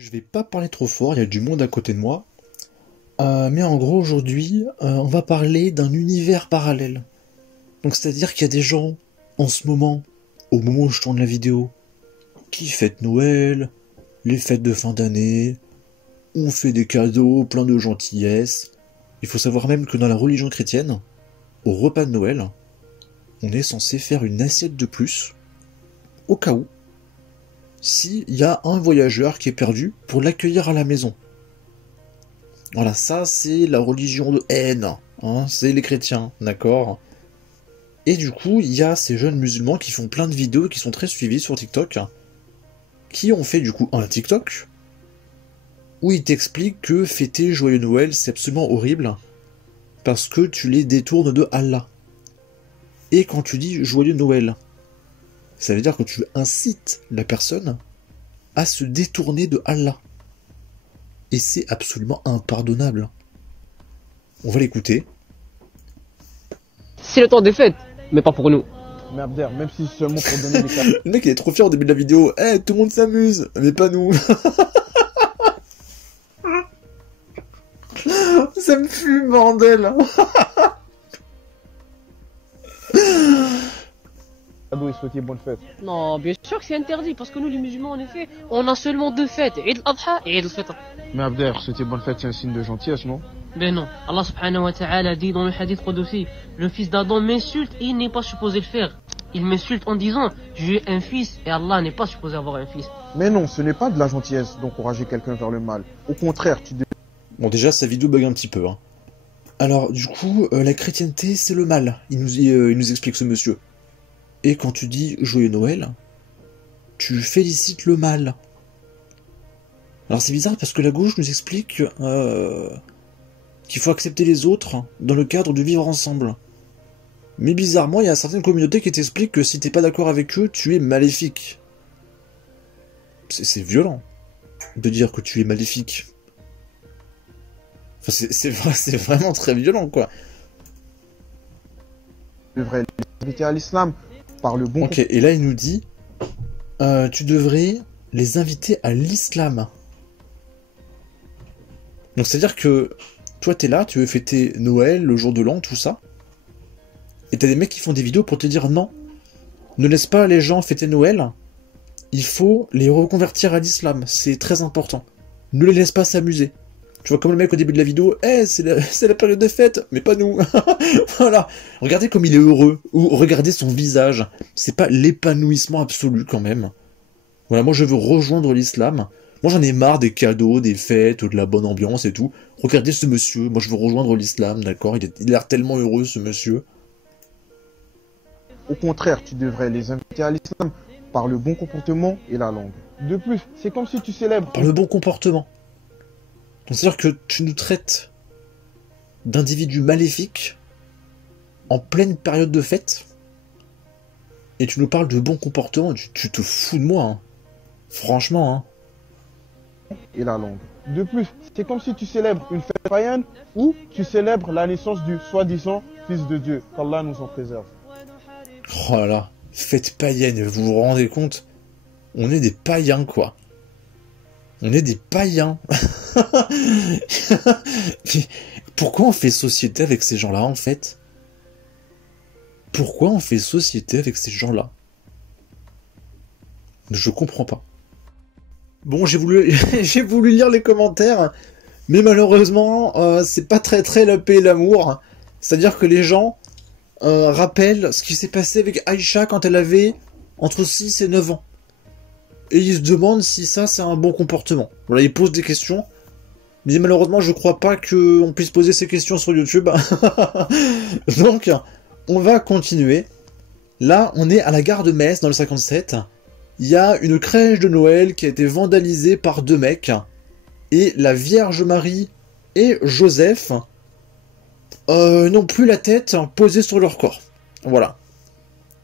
Je vais pas parler trop fort, il y a du monde à côté de moi. Mais en gros, aujourd'hui, on va parler d'un univers parallèle. Donc, c'est-à-dire qu'il y a des gens, en ce moment, au moment où je tourne la vidéo, qui fêtent Noël, les fêtes de fin d'année, on fait des cadeaux, plein de gentillesse. Il faut savoir même que dans la religion chrétienne, au repas de Noël, on est censé faire une assiette de plus, au cas où, s'il y a un voyageur qui est perdu, pour l'accueillir à la maison. Voilà, ça c'est la religion de haine, hein, c'est les chrétiens, d'accord? Et du coup, il y a ces jeunes musulmans qui font plein de vidéos qui sont très suivis sur TikTok, qui ont fait du coup un TikTok, où ils t'expliquent que fêter Joyeux Noël c'est absolument horrible, parce que tu les détournes de Allah. Et quand tu dis Joyeux Noël, ça veut dire que tu incites la personne à se détourner de Allah. Et c'est absolument impardonnable. On va l'écouter. C'est le temps des fêtes, mais pas pour nous. Mais Abder, même si c'est seulement pour donner des cadeaux. Le mec il est trop fier au début de la vidéo. Eh, hey, tout le monde s'amuse, mais pas nous. Ça me fume, bordel. Et souhaiter bonne fête. Non, bien sûr que c'est interdit, parce que nous les musulmans, en effet, on a seulement deux fêtes, Eid al-Adha et Eid al-Fitr. Mais Abder, souhaiter bonne fête, c'est un signe de gentillesse, non? Ben non, Allah subhanahu wa ta'ala dit dans le hadith Qudsi, le fils d'Adam m'insulte et il n'est pas supposé le faire. Il m'insulte en disant, j'ai un fils et Allah n'est pas supposé avoir un fils. Mais non, ce n'est pas de la gentillesse d'encourager quelqu'un vers le mal. Au contraire, Bon, déjà, sa vidéo bug un petit peu. Hein. Alors, du coup, la chrétienté, c'est le mal. Il nous explique ce monsieur. Et quand tu dis Joyeux Noël, tu félicites le mal. Alors c'est bizarre parce que la gauche nous explique qu'il faut accepter les autres dans le cadre du vivre ensemble. Mais bizarrement, il y a certaines communautés qui t'expliquent que si t'es pas d'accord avec eux, tu es maléfique. C'est violent de dire que tu es maléfique. Enfin, c'est vraiment très violent, quoi. devrais inviter à l'islam par le bon... Ok, et là il nous dit, tu devrais les inviter à l'islam. Donc c'est-à-dire que toi t'es là, tu veux fêter Noël, le jour de l'an, tout ça, et t'as des mecs qui font des vidéos pour te dire non, ne laisse pas les gens fêter Noël, il faut les reconvertir à l'islam, c'est très important. Ne les laisse pas s'amuser. Tu vois comme le mec au début de la vidéo, hey, c'est la période de fête, mais pas nous. Voilà, regardez comme il est heureux, ou regardez son visage, c'est pas l'épanouissement absolu quand même. Voilà, moi je veux rejoindre l'islam. Moi j'en ai marre des cadeaux, des fêtes, de la bonne ambiance et tout. Regardez ce monsieur, moi je veux rejoindre l'islam, d'accord? Il a l'air tellement heureux ce monsieur. Au contraire, tu devrais les inviter à l'islam par le bon comportement et la langue. De plus, c'est comme si tu célèbres... Par le bon comportement. Donc c'est-à-dire que tu nous traites d'individus maléfiques en pleine période de fête et tu nous parles de bon comportement, tu te fous de moi, hein. Franchement, hein. Et la langue. De plus, c'est comme si tu célèbres une fête païenne ou tu célèbres la naissance du soi-disant fils de Dieu, qu'Allah nous en préserve. Oh là là, fête païenne, vous vous rendez compte? On est des païens, quoi. On est des païens. Mais pourquoi on fait société avec ces gens-là, en fait? Pourquoi on fait société avec ces gens-là? Je comprends pas. Bon, j'ai voulu lire les commentaires, mais malheureusement, c'est pas très la paix et l'amour. C'est-à-dire que les gens rappellent ce qui s'est passé avec Aïcha quand elle avait entre 6 et 9 ans. Et ils se demandent si ça, c'est un bon comportement. Voilà, ils posent des questions. Mais malheureusement, je crois pas qu'on puisse poser ces questions sur YouTube. Donc, on va continuer. Là, on est à la gare de Metz, dans le 57. Il y a une crèche de Noël qui a été vandalisée par deux mecs. Et la Vierge Marie et Joseph n'ont plus la tête posée sur leur corps. Voilà.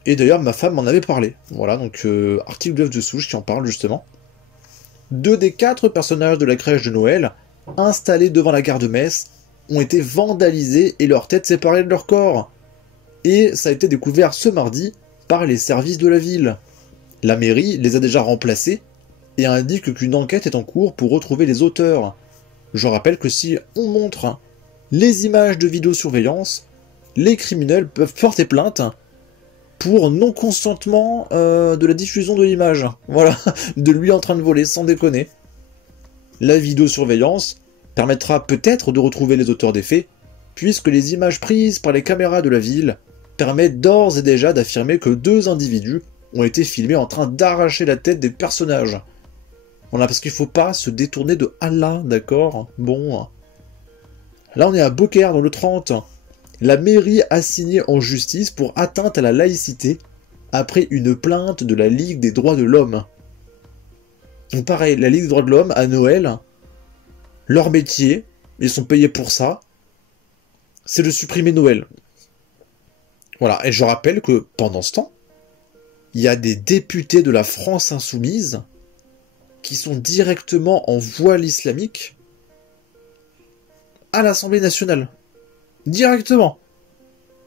Et d'ailleurs, ma femme m'en avait parlé. Voilà, donc article d'œuf de souche qui en parle justement. 2 des 4 personnages de la crèche de Noël, installés devant la gare de Metz, ont été vandalisés et leur tête séparée de leur corps. Et ça a été découvert ce mardi par les services de la ville. La mairie les a déjà remplacés et indique qu'une enquête est en cours pour retrouver les auteurs. Je rappelle que si on montre les images de vidéosurveillance, les criminels peuvent porter plainte pour non-consentement de la diffusion de l'image. Voilà, de lui en train de voler, sans déconner. La vidéosurveillance permettra peut-être de retrouver les auteurs des faits, puisque les images prises par les caméras de la ville permettent d'ores et déjà d'affirmer que 2 individus ont été filmés en train d'arracher la tête des personnages. Voilà, parce qu'il faut pas se détourner de Allah, d'accord? Bon. Là, on est à Beaucaire, dans le 30. La mairie assignée en justice pour atteinte à la laïcité après une plainte de la Ligue des droits de l'homme. Donc pareil, la Ligue des droits de l'homme, à Noël, leur métier, ils sont payés pour ça, c'est de supprimer Noël. Voilà, et je rappelle que pendant ce temps, il y a des députés de la France insoumise qui sont directement en voile islamique à l'Assemblée nationale. Directement.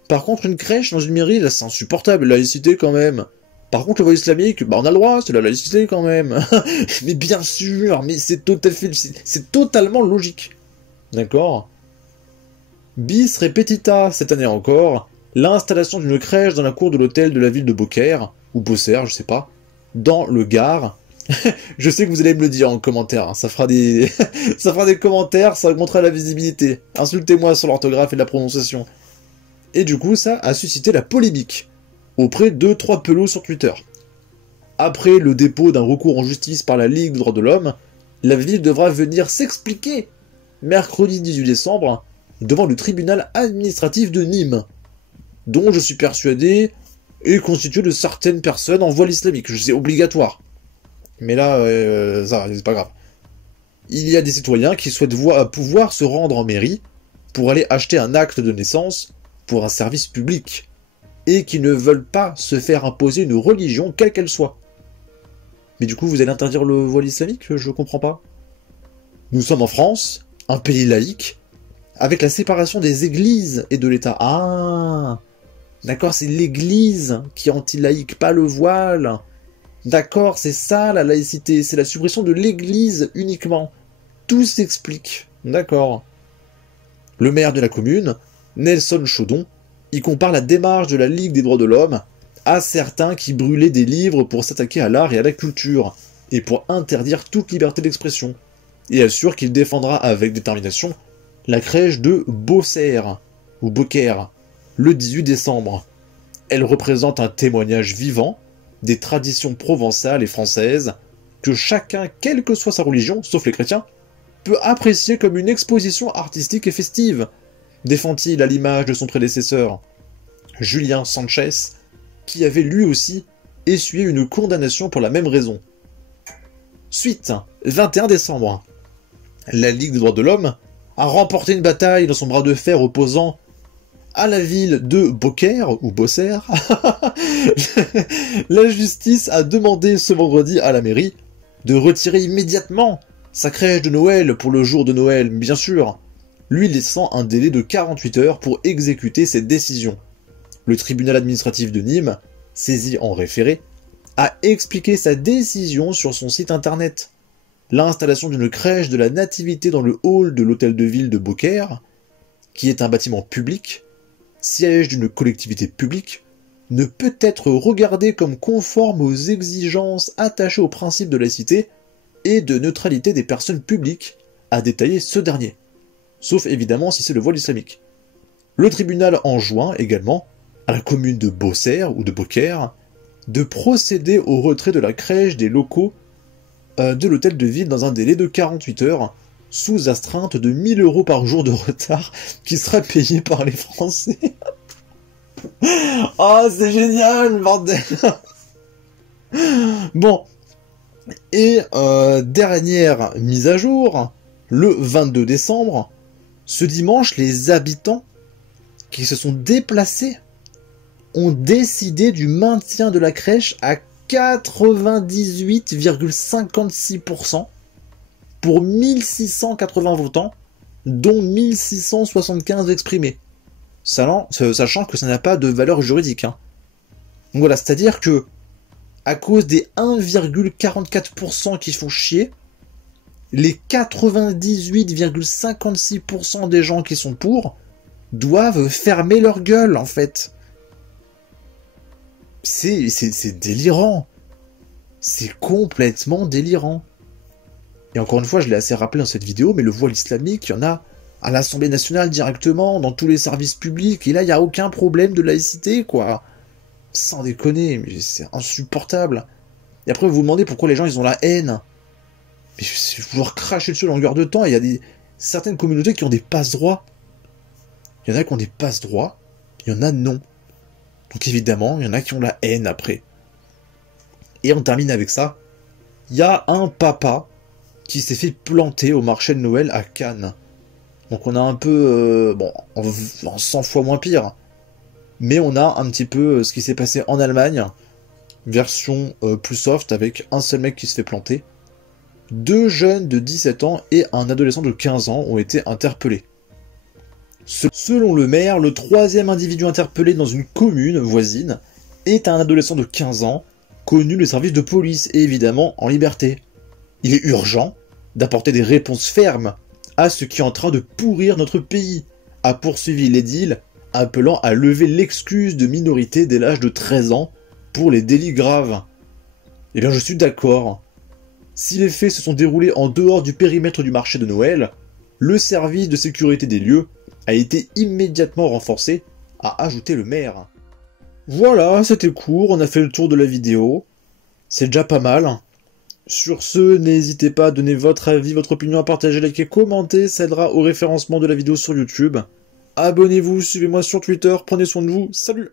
Par contre, une crèche dans une mairie, là, c'est insupportable, la laïcité quand même. Par contre, le voile islamique, bah on a le droit, c'est la laïcité quand même. Mais bien sûr, mais c'est totalement logique. D'accord? Bis repetita, cette année encore, l'installation d'une crèche dans la cour de l'hôtel de la ville de Beaucaire, ou Beaucaire, je sais pas, dans le Gard. Je sais que vous allez me le dire en commentaire, hein. Ça fera des commentaires, ça augmentera la visibilité. Insultez-moi sur l'orthographe et la prononciation. Et du coup, ça a suscité la polémique auprès de 3 pelots sur Twitter. Après le dépôt d'un recours en justice par la Ligue des droits de l'homme, la ville devra venir s'expliquer mercredi 18 décembre devant le tribunal administratif de Nîmes, dont je suis persuadé est constitué de certaines personnes en voile islamique. C'est obligatoire. Mais là, ça, c'est pas grave. Il y a des citoyens qui souhaitent pouvoir se rendre en mairie pour aller acheter un acte de naissance pour un service public, et qui ne veulent pas se faire imposer une religion, quelle qu'elle soit. Mais du coup, vous allez interdire le voile islamique? Je comprends pas. Nous sommes en France, un pays laïque, avec la séparation des églises et de l'État. Ah, d'accord, c'est l'église qui est anti-laïque, pas le voile. D'accord, c'est ça la laïcité, c'est la suppression de l'église uniquement. Tout s'explique. D'accord. Le maire de la commune, Nelson Chaudon, y compare la démarche de la Ligue des droits de l'homme à certains qui brûlaient des livres pour s'attaquer à l'art et à la culture, et pour interdire toute liberté d'expression, et assure qu'il défendra avec détermination la crèche de Beaucaire, ou Beaucaire, le 18 décembre. Elle représente un témoignage vivant des traditions provençales et françaises que chacun, quelle que soit sa religion, sauf les chrétiens, peut apprécier comme une exposition artistique et festive, défend-il à l'image de son prédécesseur, Julien Sanchez, qui avait lui aussi essuyé une condamnation pour la même raison. Suite, 21 décembre. La Ligue des droits de l'homme a remporté une bataille dans son bras de fer opposant à la ville de Beaucaire, ou Beaucaire. La justice a demandé ce vendredi à la mairie de retirer immédiatement sa crèche de Noël pour le jour de Noël, bien sûr, lui laissant un délai de 48 heures pour exécuter cette décision. Le tribunal administratif de Nîmes, saisi en référé, a expliqué sa décision sur son site internet. L'installation d'une crèche de la Nativité dans le hall de l'hôtel de ville de Beaucaire, qui est un bâtiment public, siège d'une collectivité publique, ne peut être regardée comme conforme aux exigences attachées au principe de laïcité et de neutralité des personnes publiques, a détaillé ce dernier. Sauf évidemment si c'est le voile islamique. Le tribunal enjoint également à la commune de Beaucaire ou de Beaucaire de procéder au retrait de la crèche des locaux de l'hôtel de ville dans un délai de 48 heures, sous astreinte de 1 000 € par jour de retard qui sera payé par les Français. Oh, c'est génial, bordel. Bon. Et dernière mise à jour, le 22 décembre, ce dimanche, les habitants qui se sont déplacés ont décidé du maintien de la crèche à 98,56% pour 1680 votants, dont 1675 exprimés. Sachant que ça n'a pas de valeur juridique. Hein. Donc voilà, c'est-à-dire que à cause des 1,44% qui font chier, les 98,56% des gens qui sont pour doivent fermer leur gueule, en fait. C'est délirant. C'est complètement délirant. Et encore une fois, je l'ai assez rappelé dans cette vidéo, mais le voile islamique, il y en a à l'Assemblée nationale directement, dans tous les services publics, et là, il n'y a aucun problème de laïcité, quoi. Sans déconner, mais c'est insupportable. Et après, vous vous demandez pourquoi les gens, ils ont la haine. Mais c'est vouloir cracher dessus à longueur de temps. Il y a certaines communautés qui ont des passe-droits. Il y en a qui ont des passe-droits, il y en a non. Donc évidemment, il y en a qui ont la haine après. Et on termine avec ça. Il y a un papa qui s'est fait planter au marché de Noël à Cannes. Donc on a un peu... bon, en 100 fois moins pire. Mais on a un petit peu ce qui s'est passé en Allemagne. Version plus soft, avec un seul mec qui se fait planter. 2 jeunes de 17 ans et un adolescent de 15 ans ont été interpellés. Selon le maire, le 3e individu interpellé dans une commune voisine est un adolescent de 15 ans, connu des services de police et évidemment en liberté. Il est urgent d'apporter des réponses fermes à ce qui est en train de pourrir notre pays, a poursuivi l'édile, appelant à lever l'excuse de minorité dès l'âge de 13 ans pour les délits graves. Eh bien je suis d'accord. Si les faits se sont déroulés en dehors du périmètre du marché de Noël, le service de sécurité des lieux a été immédiatement renforcé, a ajouté le maire. Voilà, c'était court, on a fait le tour de la vidéo. C'est déjà pas mal. Sur ce, n'hésitez pas à donner votre avis, votre opinion, à partager, liker, commenter, ça aidera au référencement de la vidéo sur YouTube. Abonnez-vous, suivez-moi sur Twitter, prenez soin de vous, salut!